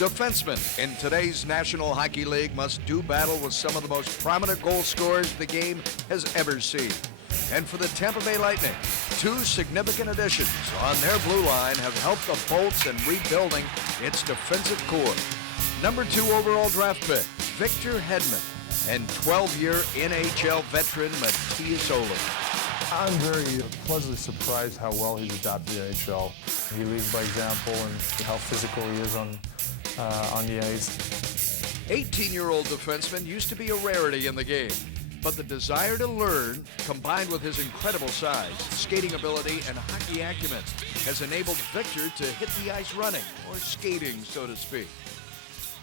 Defensemen in today's National Hockey League must do battle with some of the most prominent goal scorers the game has ever seen. And for the Tampa Bay Lightning, two significant additions on their blue line have helped the Bolts in rebuilding its defensive core. Number 2 overall draft pick, Victor Hedman, and 12-year NHL veteran Matthias Ohlund. I'm very pleasantly surprised how well he's adapted to the NHL. He leads by example and how physical he is on the ice. 18-year-old defenseman used to be a rarity in the game, but the desire to learn, combined with his incredible size, skating ability, and hockey acumen, has enabled Victor to hit the ice running, or skating, so to speak.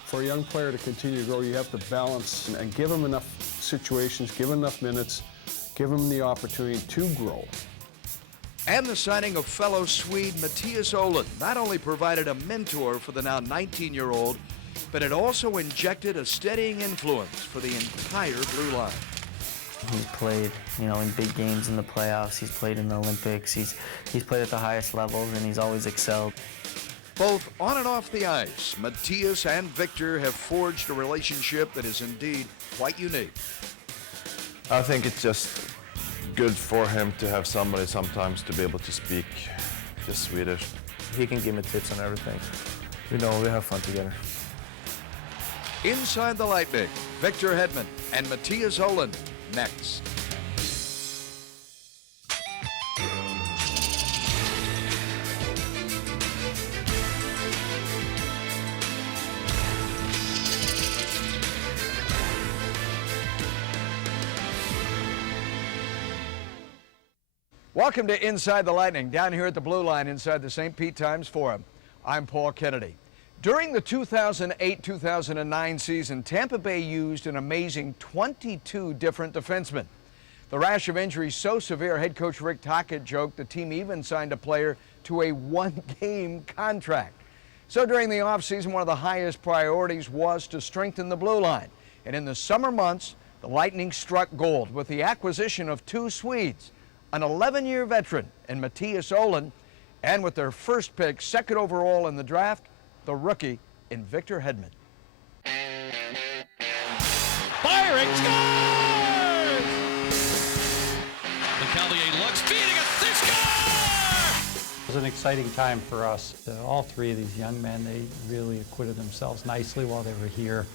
For a young player to continue to grow, you have to balance and give him enough situations, give him enough minutes, give him the opportunity to grow. And the signing of fellow Swede Matthias Ohlund not only provided a mentor for the now 19-year-old, but it also injected a steadying influence for the entire blue line. He's played, in big games in the playoffs. He's played in the Olympics. He's played at the highest levels, and he's always excelled. Both on and off the ice, Matthias and Victor have forged a relationship that is indeed quite unique. I think it's just good for him to have somebody sometimes to be able to speak just Swedish. He can give me tips on everything. We have fun together. Inside the Lightning, Victor Hedman and Matthias Ohlund next. Welcome to Inside the Lightning, down here at the Blue Line inside the St. Pete Times Forum. I'm Paul Kennedy. During the 2008-2009 season, Tampa Bay used an amazing 22 different defensemen. The rash of injuries so severe, head coach Rick Tocchet joked the team even signed a player to a one-game contract. So during the offseason, one of the highest priorities was to strengthen the blue line. And in the summer months, the Lightning struck gold with the acquisition of 2 Swedes, an 11-year veteran in Matthias Ohlund, and with their first pick, 2nd overall in the draft, the rookie in Victor Hedman. Firing, scores! LeCallier looks, feeding it, they score! It was an exciting time for us. All 3 of these young men, they really acquitted themselves nicely while they were here.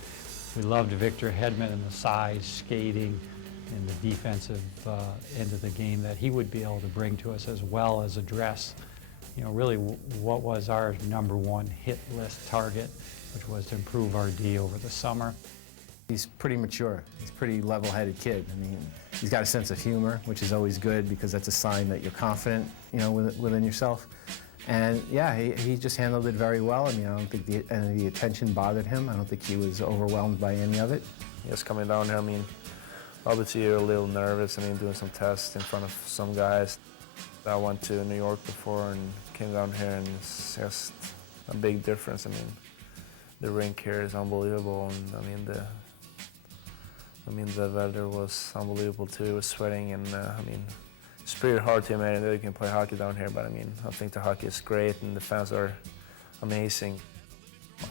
We loved Victor Hedman and the size, skating, and the defensive end of the game that he would be able to bring to us, as well as address, really what was our #1 hit list target, which was to improve our D over the summer. He's pretty mature. He's a pretty level-headed kid. I mean, he's got a sense of humor, which is always good because that's a sign that you're confident, within yourself. And yeah, he just handled it very well. I mean, I don't think the attention bothered him. I don't think he was overwhelmed by any of it. Just coming down here, obviously you're a little nervous, doing some tests in front of some guys. I went to New York before and came down here, and it's just a big difference. The rink here is unbelievable, and the weather was unbelievable too. It was sweating, and it's pretty hard to imagine that you can play hockey down here, but I think the hockey is great and the fans are amazing.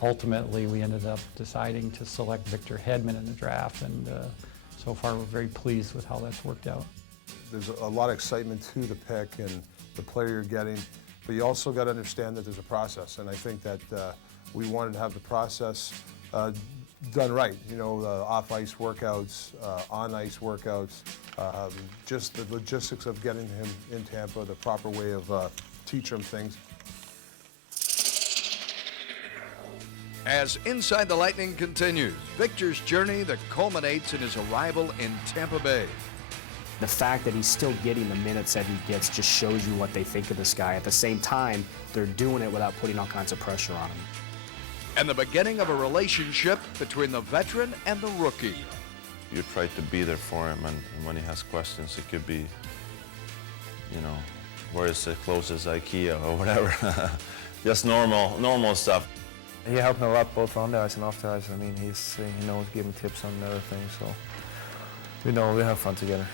Ultimately, we ended up deciding to select Victor Hedman in the draft, and so far we're very pleased with how that's worked out. There's a lot of excitement to the pick and the player you're getting, but you also got to understand that there's a process, and I think that we wanted to have the process done right. Off-ice workouts, on-ice workouts, just the logistics of getting him in Tampa, the proper way of teaching him things. As Inside the Lightning continues, Victor's journey that culminates in his arrival in Tampa Bay. The fact that he's still getting the minutes that he gets just shows you what they think of this guy. At the same time, they're doing it without putting all kinds of pressure on him. And the beginning of a relationship between the veteran and the rookie. You try to be there for him, and when he has questions, it could be, where is the closest IKEA or whatever. Just normal stuff. He helped me a lot both on the ice and off the ice. He knows giving tips on everything, so we have fun together.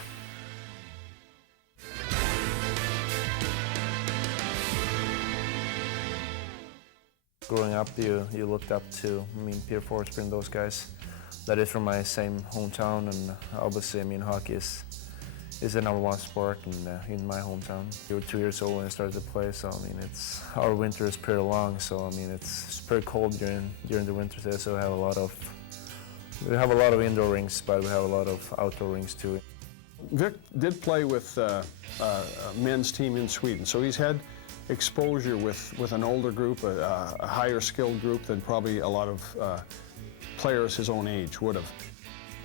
Growing up, you looked up to, Peter Forsberg and those guys. That is from my same hometown, and obviously, hockey is the #1 sport in my hometown. We were 2 years old when I started to play, so our winter is pretty long, so it's pretty cold during the winter there, so we have a lot of indoor rinks, but we have a lot of outdoor rinks too. Vic did play with a men's team in Sweden, so he's had exposure with an older group, a higher skilled group than probably a lot of players his own age would have.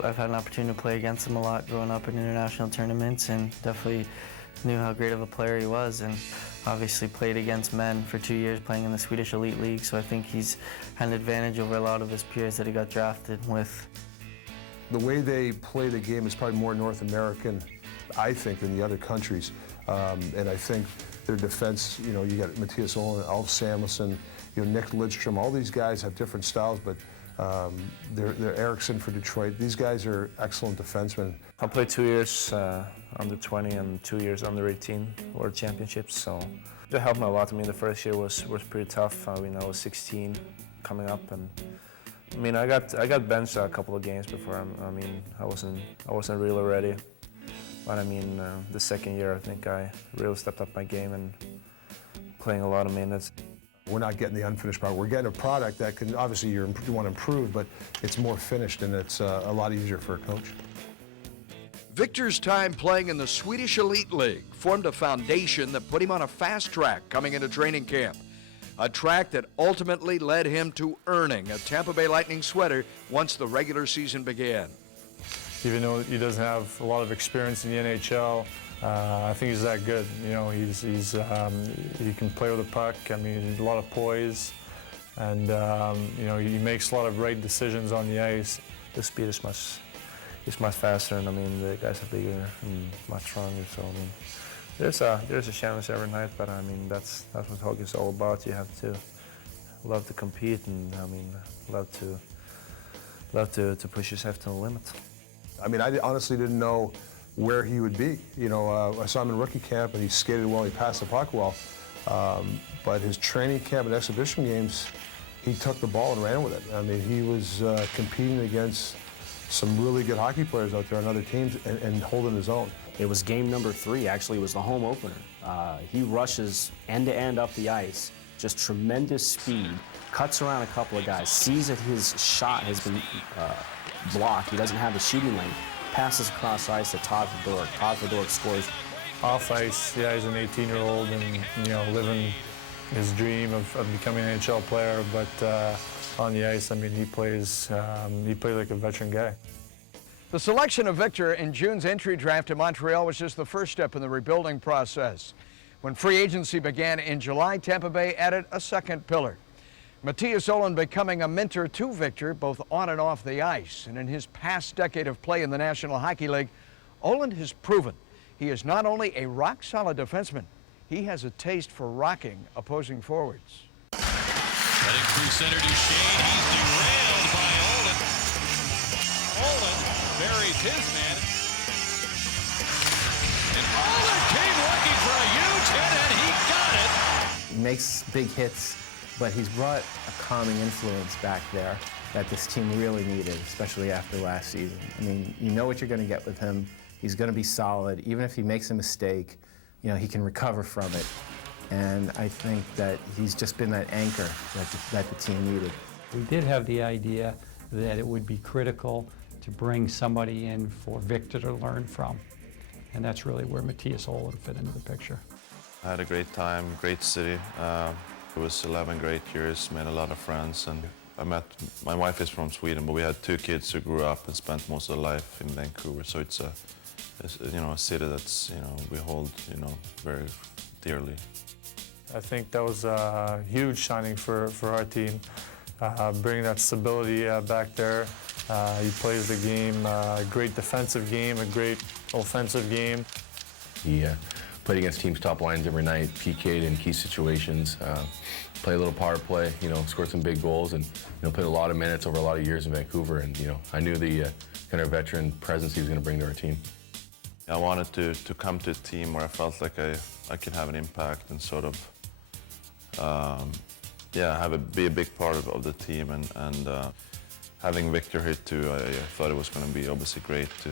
I've had an opportunity to play against him a lot growing up in international tournaments, and definitely knew how great of a player he was, and obviously played against men for 2 years playing in the Swedish Elite League, so I think he's had an advantage over a lot of his peers that he got drafted with. The way they play the game is probably more North American, I think, than the other countries. And I think their defense, you got Mattias Ohlund, Alf Samuelsson, Nick Lidstrom, all these guys have different styles, but they're Eriksson for Detroit. These guys are excellent defensemen. I played 2 years under 20 and 2 years under 18 World Championships, so it helped me a lot. The first year was pretty tough. I was 16 coming up, and I got benched a couple of games before. I wasn't really ready. But the second year, I think I really stepped up my game and playing a lot of minutes. We're not getting the unfinished product. We're getting a product that can, obviously you want to improve, but it's more finished and it's a lot easier for a coach. Victor's time playing in the Swedish Elite League formed a foundation that put him on a fast track coming into training camp. A track that ultimately led him to earning a Tampa Bay Lightning sweater once the regular season began. Even though he doesn't have a lot of experience in the NHL, I think he's that good. He can play with the puck. A lot of poise, and he makes a lot of right decisions on the ice. The speed is much faster, and the guys are bigger and much stronger. So there's a challenge every night, but that's what hockey is all about. You have to love to compete, and love to push yourself to the limit. I honestly didn't know where he would be. I saw him in rookie camp and he skated well, he passed the puck well. But his training camp and exhibition games, he took the ball and ran with it. He was competing against some really good hockey players out there on other teams and holding his own. It was game number 3, actually. It was the home opener. He rushes end-to-end up the ice, just tremendous speed, cuts around a couple of guys, sees that his shot has been blocked. He doesn't have the shooting lane. Passes across ice to Todd Fedoruk. Todd Fedoruk scores. Off ice, yeah, he's an 18-year-old and living his dream of becoming an NHL player. But on the ice, he plays like a veteran guy. The selection of Victor in June's entry draft to Montreal was just the first step in the rebuilding process. When free agency began in July, Tampa Bay added a second pillar. Mattias Ohlund becoming a mentor to Victor, both on and off the ice. And in his past decade of play in the National Hockey League, Ohlund has proven he is not only a rock-solid defenseman, he has a taste for rocking opposing forwards. Heading through center to Shane. He's derailed by Ohlund. Ohlund buries his man. And Ohlund came looking for a huge hit, and he got it. He makes big hits, but he's brought a calming influence back there that this team really needed, especially after last season. You know what you're going to get with him. He's going to be solid. Even if he makes a mistake, he can recover from it. And I think that he's just been that anchor that the team needed. We did have the idea that it would be critical to bring somebody in for Victor to learn from. And that's really where Mattias Ohlund fit into the picture. I had a great time, great city. It was 11 great years, made a lot of friends, and my wife is from Sweden, but we had 2 kids who grew up and spent most of their life in Vancouver, so it's a city that's, we hold, very dearly. I think that was a huge signing for our team, bringing that stability back there. He plays the game, a great defensive game, a great offensive game. He played against teams' top lines every night, PK'd in key situations, played a little power play, scored some big goals, and played a lot of minutes over a lot of years in Vancouver. And I knew the kind of veteran presence he was going to bring to our team. I wanted to come to a team where I felt like I could have an impact and sort of yeah, be a big part of the team, and having Victor here too, I thought it was going to be obviously great to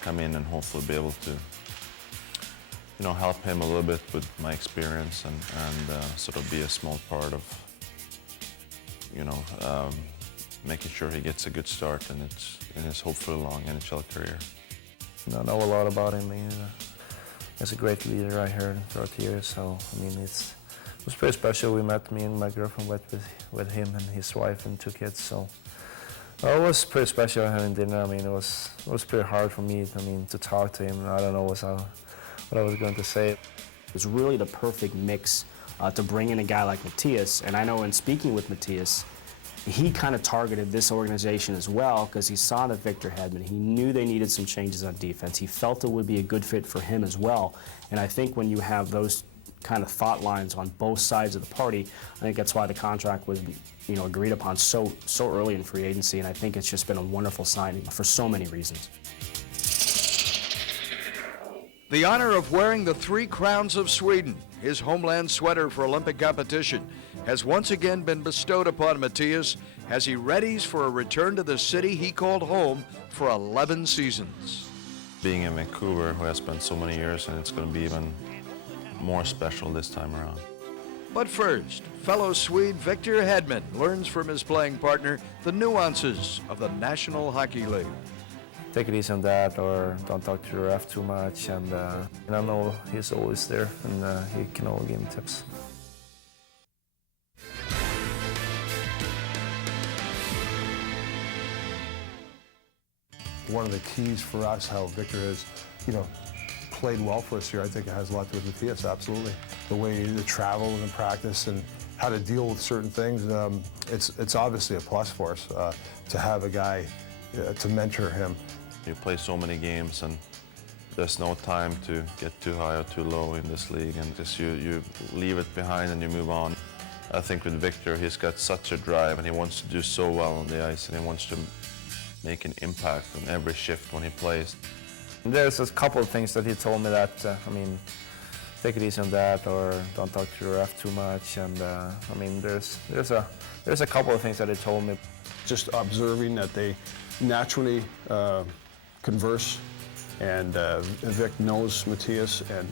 come in and hopefully be able to, you know, help him a little bit with my experience and sort of be a small part of, you know, making sure he gets a good start in his hopefully long NHL career. I know a lot about him. He's a great leader, I heard, throughout the years. So, I mean, it was pretty special. We met, me and my girlfriend went with him and his wife and 2 kids. So it was pretty special having dinner. I mean, it was pretty hard for me, to talk to him. I don't know what I was going to say. It was really the perfect mix to bring in a guy like Matthias. And I know in speaking with Matthias, he kind of targeted this organization as well because he saw that Victor Hedman. He knew they needed some changes on defense. He felt it would be a good fit for him as well. And I think when you have those kind of thought lines on both sides of the party, I think that's why the contract was, you know, agreed upon so early in free agency. And I think it's just been a wonderful signing for so many reasons. The honor of wearing the 3 crowns of Sweden, his homeland sweater for Olympic competition, has once again been bestowed upon Matthias as he readies for a return to the city he called home for 11 seasons. Being in Vancouver, where I spent so many years, and it's going to be even more special this time around. But first, fellow Swede Victor Hedman learns from his playing partner the nuances of the National Hockey League. Take it easy on that, or don't talk to the ref too much. And I know he's always there, and he can always give me tips. One of the keys for us, how Victor has, you know, played well for us here, I think it has a lot to do with Matthias, absolutely. The way the travel and the practice and how to deal with certain things, it's obviously a plus for us to have a guy to mentor him. You play so many games, and there's no time to get too high or too low in this league, and just you leave it behind and you move on. I think with Victor, he's got such a drive, and he wants to do so well on the ice, and he wants to make an impact on every shift when he plays. There's a couple of things that he told me that, take it easy on that, or don't talk to the ref too much. And there's a couple of things that he told me. Just observing that they naturally converse, and Vic knows Matthias and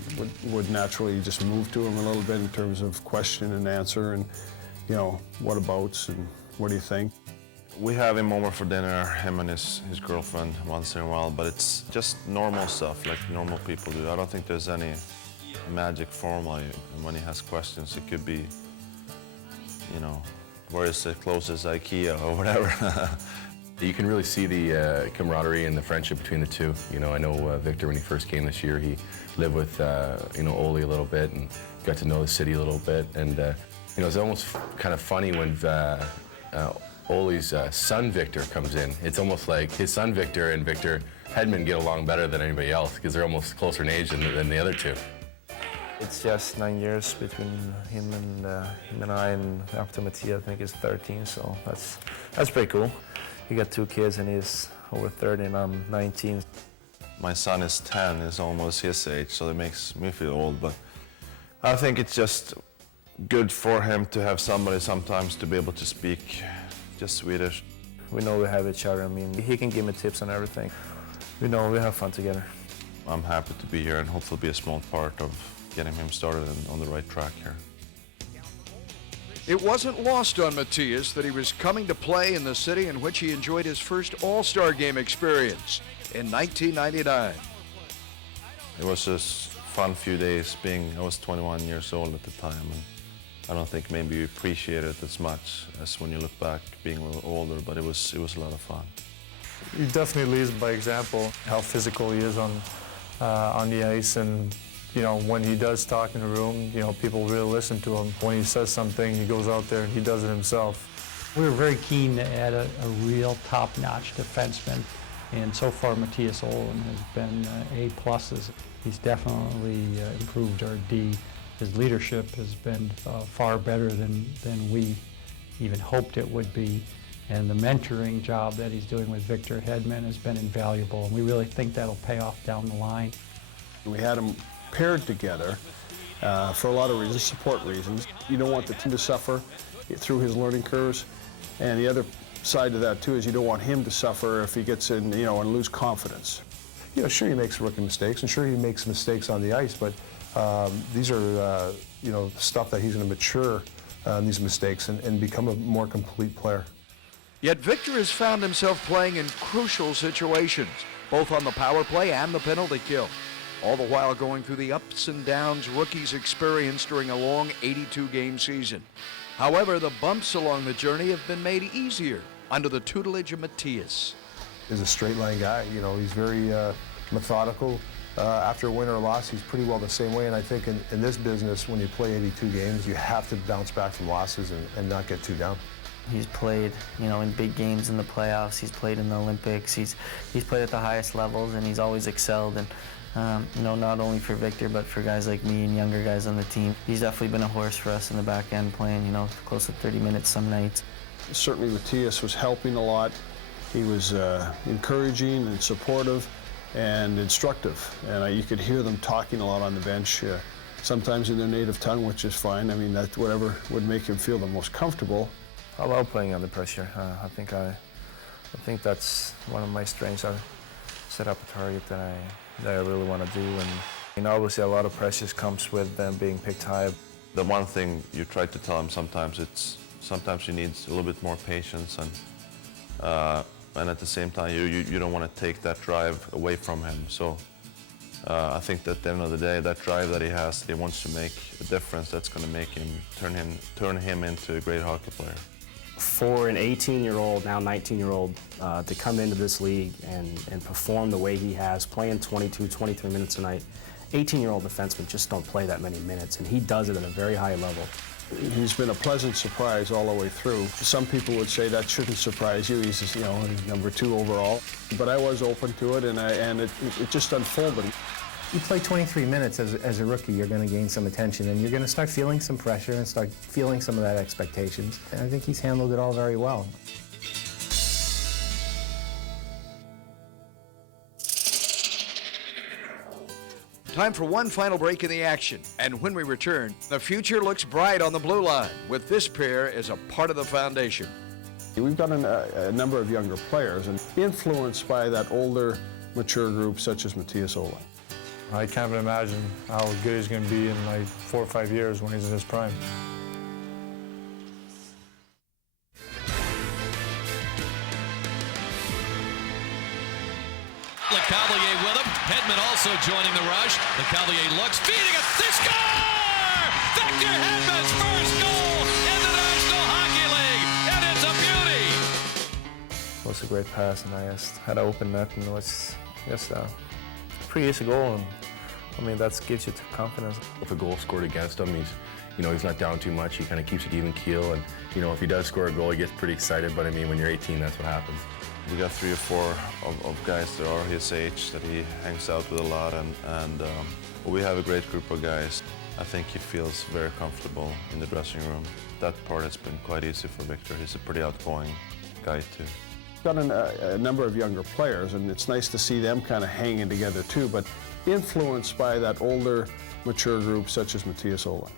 would naturally just move to him a little bit in terms of question and answer, and, you know, what abouts and what do you think? We have him over for dinner, him and his girlfriend, once in a while, but it's just normal stuff like normal people do. I don't think there's any magic formula. And when he has questions, it could be, you know, where is the closest IKEA or whatever. You can really see the camaraderie and the friendship between the two. You know, I know Victor, when he first came this year, he lived with, you know, Ole a little bit and got to know the city a little bit. And, you know, it's almost kind of funny when Ole's son, Victor, comes in. It's almost like his son, Victor, and Victor Hedman get along better than anybody else because they're almost closer in age than the other two. It's just 9 years between him and I, and after Matthias, I think he's 13, so that's pretty cool. He got 2 kids, and he's over 30, and I'm 19. My son is 10, is almost his age, so it makes me feel old, but I think it's just good for him to have somebody sometimes to be able to speak just Swedish. We know we have each other. I mean, he can give me tips on everything. We know we have fun together. I'm happy to be here and hopefully be a small part of getting him started and on the right track here. It wasn't lost on Matthias that he was coming to play in the city in which he enjoyed his first All-Star Game experience in 1999. It was a fun few days I was 21 years old at the time, and I don't think maybe you appreciate it as much as when you look back being a little older, but it was a lot of fun. He definitely leads by example, how physical he is on the ice, and you know, when he does talk in the room, you know, people really listen to him. When he says something, he goes out there and he does it himself. We were very keen to add a real top-notch defenseman, and so far Matthias Ohlund has been A+. He's definitely improved our D. His leadership has been far better than we even hoped it would be. And the mentoring job that he's doing with Victor Hedman has been invaluable, and we really think that'll pay off down the line. We had them paired together for a lot of reasons, support reasons. You don't want the team to suffer, through his learning curves. And the other side to that too is you don't want him to suffer if he gets in, and lose confidence. Sure he makes rookie mistakes, and sure he makes mistakes on the ice, but these are, stuff that he's going to mature on these mistakes and become a more complete player. Yet Victor has found himself playing in crucial situations, both on the power play and the penalty kill, all the while going through the ups and downs rookies experience during a long 82-game season. However, the bumps along the journey have been made easier under the tutelage of Matthias. He's a straight-line guy. He's very methodical. After a win or a loss, he's pretty well the same way, and I think in this business, when you play 82 games, you have to bounce back from losses and not get too down. He's played, in big games in the playoffs. He's played in the Olympics. He's played at the highest levels, and he's always excelled. And not only for Victor, but for guys like me and younger guys on the team. He's definitely been a horse for us in the back end, playing, close to 30 minutes some nights. Certainly Matthias was helping a lot. He was encouraging and supportive and instructive, and you could hear them talking a lot on the bench, sometimes in their native tongue, which is fine. I mean, that's whatever would make him feel the most comfortable. I love playing under pressure. I think that's one of my strengths. I set up a target that I really want to do, and obviously a lot of pressure comes with them being picked high. The one thing you try to tell him sometimes you need a little bit more patience, and at the same time you don't want to take that drive away from him. So I think that at the end of the day, that drive that he has, he wants to make a difference. That's going to make him turn him into a great hockey player. For an 18-year-old, now 19-year-old, to come into this league and perform the way he has, playing 22, 23 minutes a night, 18-year-old defensemen just don't play that many minutes, and he does it at a very high level. He's been a pleasant surprise all the way through. Some people would say that shouldn't surprise you. He's number 2 overall. But I was open to it, and it just unfolded. You play 23 minutes as a rookie, you're going to gain some attention, and you're going to start feeling some pressure and start feeling some of that expectations. And I think he's handled it all very well. Time for one final break in the action, and when we return, the future looks bright on the blue line, with this pair as a part of the foundation. We've got a number of younger players, and influenced by that older, mature group such as Matthias Ohlund. I can't even imagine how good he's going to be in like 4 or 5 years when he's in his prime. LeCavalier with him. Hedman also joining the rush. LeCavalier looks, feeding it. They score! Victor Hedman's first goal in the National Hockey League, and it's a beauty! It was a great pass, and I just had an open net, and it was just a pretty easy goal. And I mean, that gives you confidence. If a goal scored against him, he's not down too much. He kind of keeps it even keel, and if he does score a goal, he gets pretty excited. But I mean, when you're 18, that's what happens. We got 3 or 4 of guys that are his age that he hangs out with a lot, and we have a great group of guys. I think he feels very comfortable in the dressing room. That part has been quite easy for Victor. He's a pretty outgoing guy too. Got a number of younger players, and it's nice to see them kind of hanging together too, but influenced by that older, mature group such as Matthias Ohlund.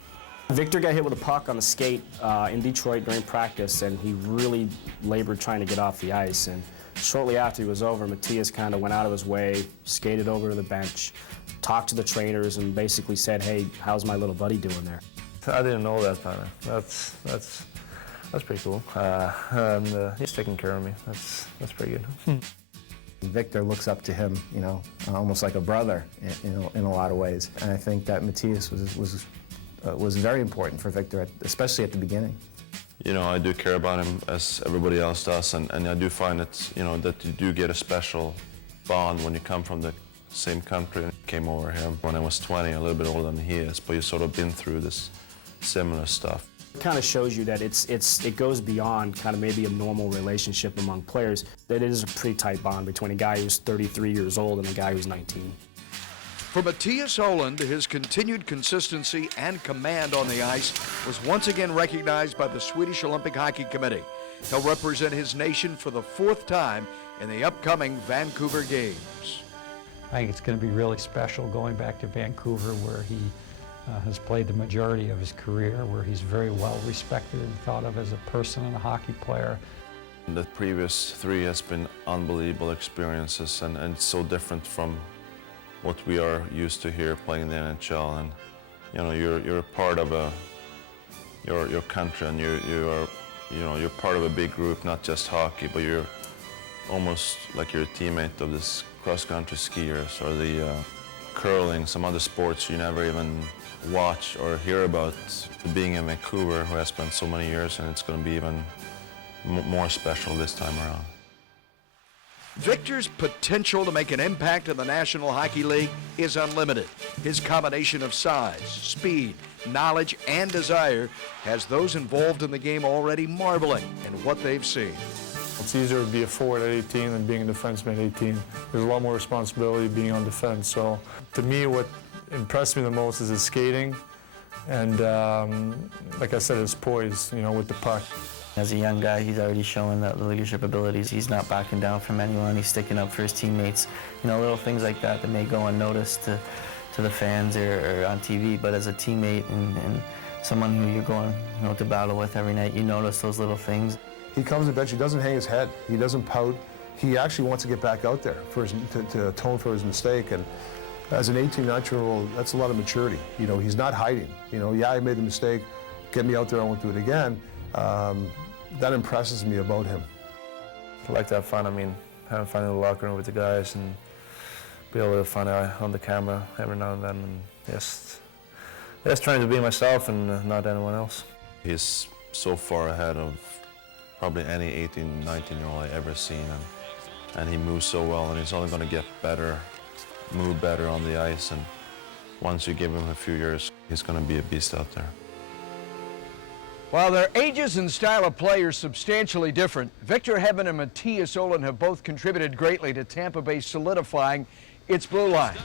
Victor got hit with a puck on the skate in Detroit during practice, and he really labored trying to get off the ice. And shortly after he was over, Matthias kind of went out of his way, skated over to the bench, talked to the trainers, and basically said, "Hey, how's my little buddy doing there?" I didn't know that, man. That's pretty cool. And he's taking care of me. That's pretty good. Victor looks up to him, almost like a brother in a lot of ways. And I think that Matthias was very important for Victor, especially at the beginning. I do care about him as everybody else does, and I do find that you do get a special bond when you come from the same country. I came over here when I was 20, a little bit older than he is, but you've sort of been through this similar stuff. It kind of shows you that it goes beyond kind of maybe a normal relationship among players, that it is a pretty tight bond between a guy who's 33 years old and a guy who's 19. For Matthias Ohlund, his continued consistency and command on the ice was once again recognized by the Swedish Olympic Hockey Committee. He'll represent his nation for the 4th time in the upcoming Vancouver Games. I think it's going to be really special going back to Vancouver, where he has played the majority of his career, where he's very well respected and thought of as a person and a hockey player. The previous 3 has been unbelievable experiences, and it's so different from what we are used to here playing in the NHL. And you know, you're a part of your country, and you're part of a big group, not just hockey, but you're almost like you're a teammate of this cross-country skiers or the curling, some other sports you never even watch or hear about. Being in Vancouver, who has spent so many years, and it's going to be even more special this time around. Victor's potential to make an impact in the National Hockey League is unlimited. His combination of size, speed, knowledge, and desire has those involved in the game already marveling at what they've seen. It's easier to be a forward at 18 than being a defenseman at 18. There's a lot more responsibility being on defense. So to me, what impressed me the most is his skating and, like I said, his poise, with the puck. As a young guy, he's already showing the leadership abilities. He's not backing down from anyone. He's sticking up for his teammates. Little things like that may go unnoticed to the fans or on TV, but as a teammate and someone who you're going to battle with every night, you notice those little things. He comes to the bench, he doesn't hang his head, he doesn't pout. He actually wants to get back out there to atone for his mistake. And as an 18, 19-year-old, that's a lot of maturity. He's not hiding. Yeah, I made the mistake, get me out there, I won't do it again. That impresses me about him. I like to have fun. Having fun in the locker room with the guys and be able to have fun on the camera every now and then, and just trying to be myself and not anyone else. He's so far ahead of probably any 18, 19-year-old I've ever seen, and he moves so well, and he's only going to get better, move better on the ice, and once you give him a few years, he's going to be a beast out there. While their ages and style of play are substantially different, Victor Hedman and Mattias Ohlund have both contributed greatly to Tampa Bay solidifying its blue line.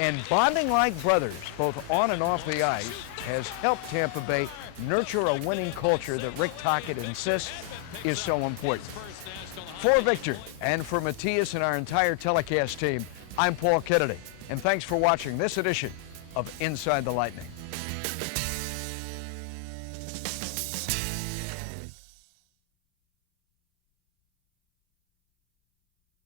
And bonding like brothers, both on and off the ice, has helped Tampa Bay nurture a winning culture that Rick Tocchet insists is so important. For Victor and for Mattias and our entire telecast team, I'm Paul Kennedy, and thanks for watching this edition of Inside the Lightning.